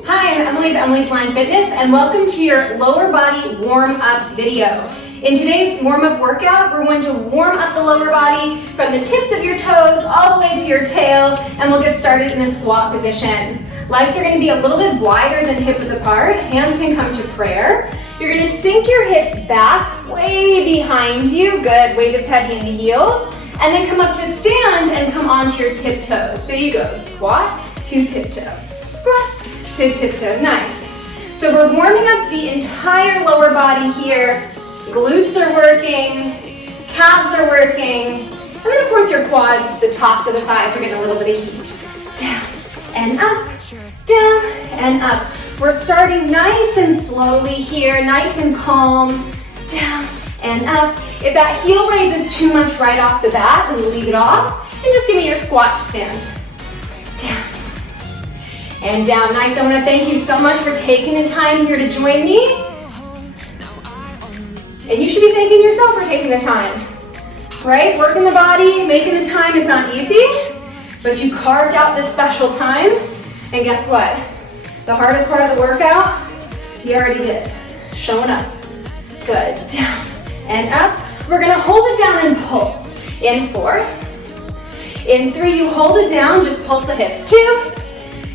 Hi, I'm Emily of Emily's Line Fitness, and welcome to your lower body warm-up video. In today's warm-up workout, we're going to warm up the lower body from the tips of your toes all the way to your tail, and we'll get started in a squat position. Legs are going to be a little bit wider than hip width apart. Hands can come to prayer. You're going to sink your hips back way behind you. Good, weight is heavy in the heels. And then come up to stand and come onto your tiptoes. So you go squat to tiptoe, squat to tiptoe. Nice. So we're warming up the entire lower body here. Glutes are working, calves are working, and then of course your quads, the tops of the thighs are getting a little bit of heat. Down and up, down and up. We're starting nice and slowly here, nice and calm. Down and up. If that heel raise is too much right off the bat, then leave it off and just give me your squat to stand. Down and down. Nice. I want to thank you so much for taking the time here to join me. And you should be thanking yourself for taking the time, right? Working the body, making the time is not easy, but you carved out this special time. And guess what? The hardest part of the workout, you already did. Showing up. Good. Down and up. We're going to hold it down and pulse. In 4. In 3, you hold it down, just pulse the hips. 2.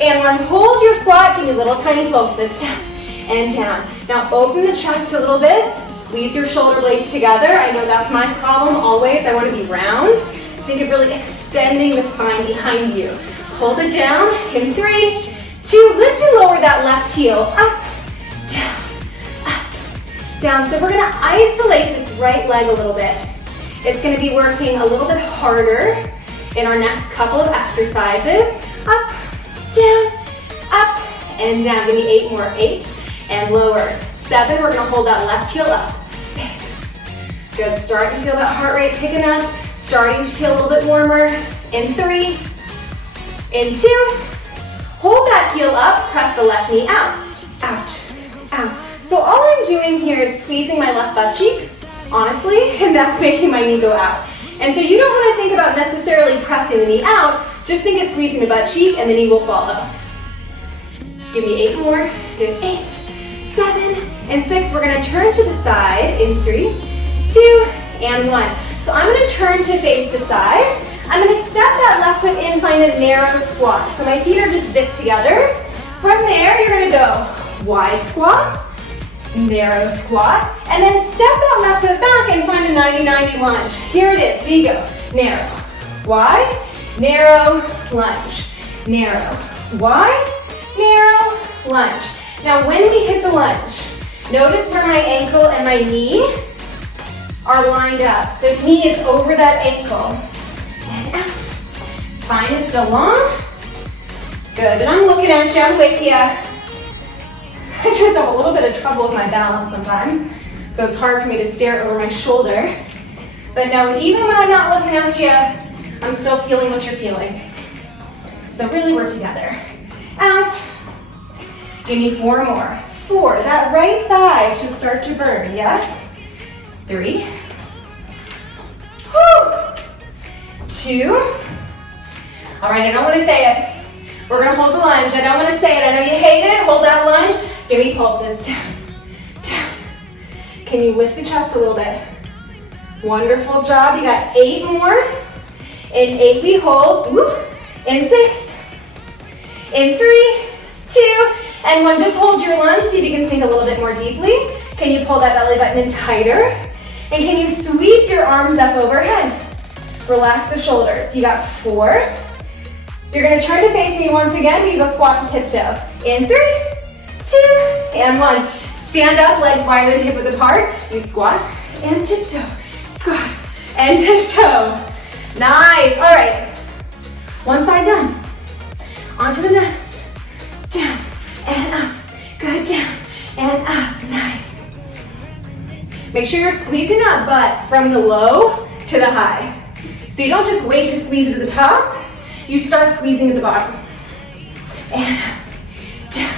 And 1, hold your squat, give me little tiny pulses. Down and down. Now open the chest a little bit. Squeeze your shoulder blades together. I know that's my problem always. I want to be round. Think of really extending the spine behind you. Hold it down. In 3, 2, lift and lower that left heel. Up, down, up, down. So we're going to isolate this right leg a little bit. It's going to be working a little bit harder in our next couple of exercises. Up, down, up, and down. Give me 8 more. 8, and lower. 7, we're going to hold that left heel up. 6. Good, starting to feel that heart rate picking up, starting to feel a little bit warmer. In 3, in 2, hold that heel up, press the left knee out, out, out. So all I'm doing here is squeezing my left butt cheek, honestly, and that's making my knee go out. And so you don't want to think about necessarily pressing the knee out, just think of squeezing the butt cheek and the knee will follow. Give me 8 more, good, 8, 7, and 6. We're going to turn to the side in 3, 2, and 1. So I'm going to turn to face the side. I'm going to step that left foot in, find a narrow squat. So my feet are just zipped together. From there, you're going to go wide squat, narrow squat, and then step that left foot back and find a 90-90 lunge. Here it is. We go narrow, wide, narrow, lunge, narrow, wide, narrow, lunge. Now when we hit the lunge, notice where my ankle and my knee are lined up. So knee is over that ankle. And out. Spine is still long. Good, and I'm looking at you, I'm with you. I just have a little bit of trouble with my balance sometimes, so it's hard for me to stare over my shoulder. But no, even when I'm not looking at you, I'm still feeling what you're feeling. So really we're together. Out. Give me 4 more. 4, that right thigh should start to burn, yes? 3. Whew. 2. All right, I don't want to say it. We're going to hold the lunge. I don't want to say it. I know you hate it. Hold that lunge. Give me pulses. Down, down. Can you lift the chest a little bit? Wonderful job. You got 8 more. In 8, we hold. Whoop. In 6. In 3, 2, and 1. Just hold your lunge. See if you can sink a little bit more deeply. Can you pull that belly button in tighter? And can you sweep your arms up overhead? Relax the shoulders. You got 4. You're going to turn to face me once again. You go squat to tiptoe. In 3, 2, and 1. Stand up, legs wider than hip width apart. You squat and tiptoe. Squat and tiptoe. Nice. All right. One side done. On to the next. Down and up. Good. Down and up. Nice. Make sure you're squeezing that butt from the low to the high. So you don't just wait to squeeze to the top, you start squeezing at the bottom. And up, down,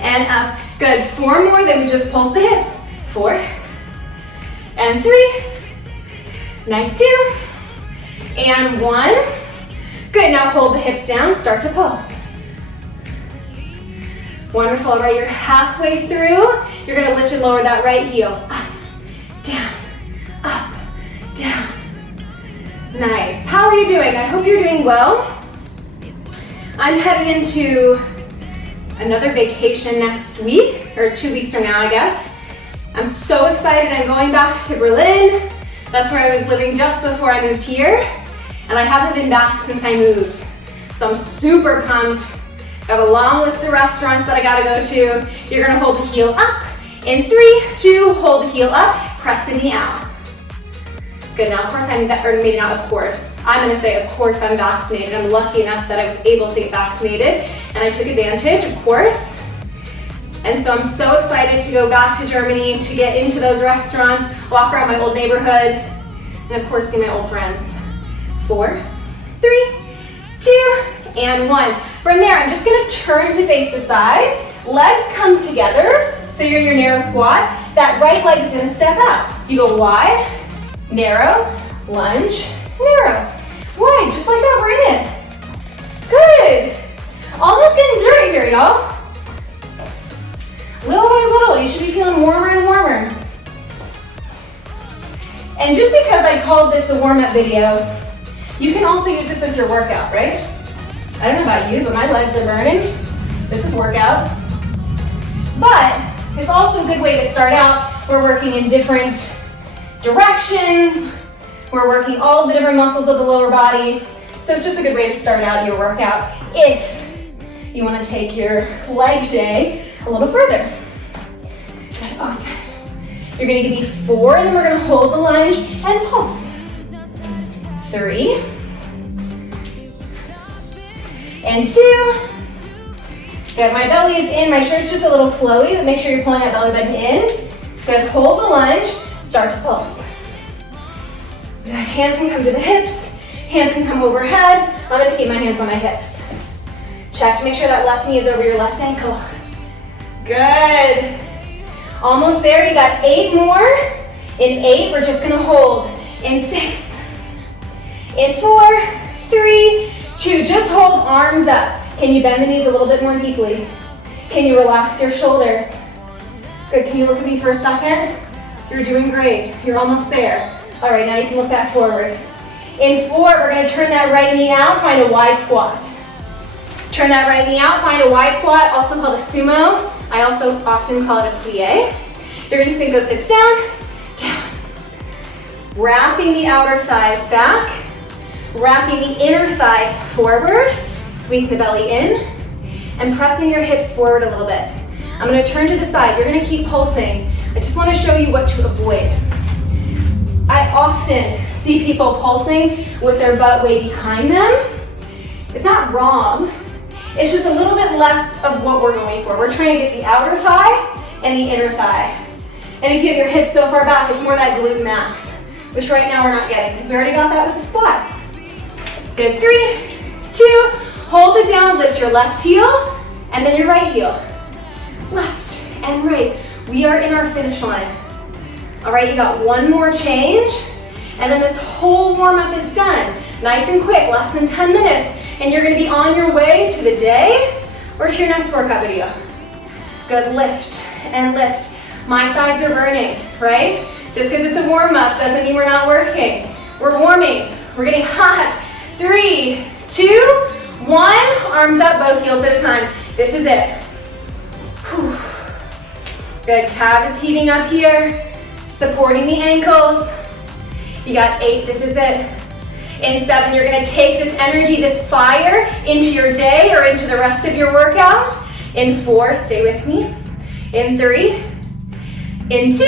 and up. Good, 4 more, then we just pulse the hips. 4, and 3, nice, 2, and 1. Good, now hold the hips down, start to pulse. Wonderful, right, you're halfway through. You're gonna lift and lower that right heel. Up, down, up, down. Nice. How are you doing? I hope you're doing well. I'm headed into another vacation next week, or 2 weeks from now, I guess. I'm so excited. I'm going back to Berlin. That's where I was living just before I moved here. And I haven't been back since I moved. So I'm super pumped. I have a long list of restaurants that I gotta go to. You're gonna hold the heel up. In 3, 2, hold the heel up, press the knee out. Good, now of course I'm gonna say of course I'm vaccinated. I'm lucky enough that I was able to get vaccinated and I took advantage, of course. And so I'm so excited to go back to Germany, to get into those restaurants, walk around my old neighborhood, and of course see my old friends. 4, 3, 2, and 1. From there, I'm just gonna turn to face the side. Legs come together, so you're in your narrow squat. That right leg is gonna step out. You go wide, narrow, lunge, narrow. Wide, just like that, we're in it. Good. Almost getting through it here, y'all. Little by little, you should be feeling warmer and warmer. And just because I called this a warm-up video, you can also use this as your workout, right? I don't know about you, but my legs are burning. This is workout. But it's also a good way to start out. We're working in different directions. We're working all of the different muscles of the lower body. So it's just a good way to start out your workout if you want to take your leg day a little further. Okay. You're going to give me 4, and then we're going to hold the lunge and pulse. 3. And 2. Good, my belly is in, my shirt's just a little flowy, but make sure you're pulling that belly button in. Good, hold the lunge, start to pulse. Good, hands can come to the hips, hands can come overhead. I'm gonna keep my hands on my hips. Check to make sure that left knee is over your left ankle. Good. Almost there, you got 8 more. In 8, we're just gonna hold. In 6, in 4, 3, 2, just hold arms up. Can you bend the knees a little bit more deeply? Can you relax your shoulders? Good, can you look at me for a second? You're doing great, you're almost there. All right, now you can look back forward. In 4, we're gonna turn that right knee out, find a wide squat. Turn that right knee out, find a wide squat, also called a sumo. I also often call it a plié. You're gonna sink those hips down, down. Wrapping the outer thighs back, wrapping the inner thighs forward, squeeze the belly in, and pressing your hips forward a little bit. I'm gonna turn to the side, you're gonna keep pulsing. I just wanna show you what to avoid. I often see people pulsing with their butt way behind them. It's not wrong, it's just a little bit less of what we're going for. We're trying to get the outer thigh and the inner thigh. And if you have your hips so far back, it's more that glute max, which right now we're not getting because we already got that with the squat. Good, 3, 2, hold it down, lift your left heel, and then your right heel. Left and right. We are in our finish line. All right, you got 1 more change, and then this whole warm-up is done. Nice and quick, less than 10 minutes, and you're gonna be on your way to the day or to your next workout video. Good, lift and lift. My thighs are burning, right? Just because it's a warm-up doesn't mean we're not working. We're warming, we're getting hot. 3, 2, 1, arms up, both heels at a time. This is it. Whew. Good, calf is heating up here, supporting the ankles. You got 8, this is it. In 7, you're gonna take this energy, this fire, into your day or into the rest of your workout. In 4, stay with me. In 3, in 2,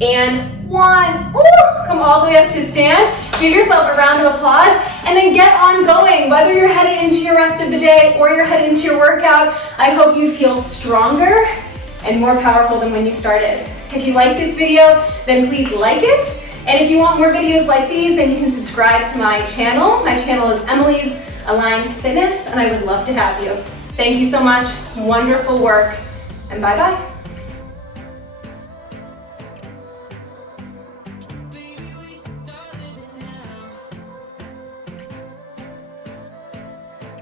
and 1. Ooh, come all the way up to stand. Give yourself a round of applause and then get on going. Whether you're headed into your rest of the day or you're headed into your workout, I hope you feel stronger and more powerful than when you started. If you like this video, then please like it. And if you want more videos like these, then you can subscribe to my channel. My channel is Emily's Aligned Fitness, and I would love to have you. Thank you so much. Wonderful work, and bye-bye.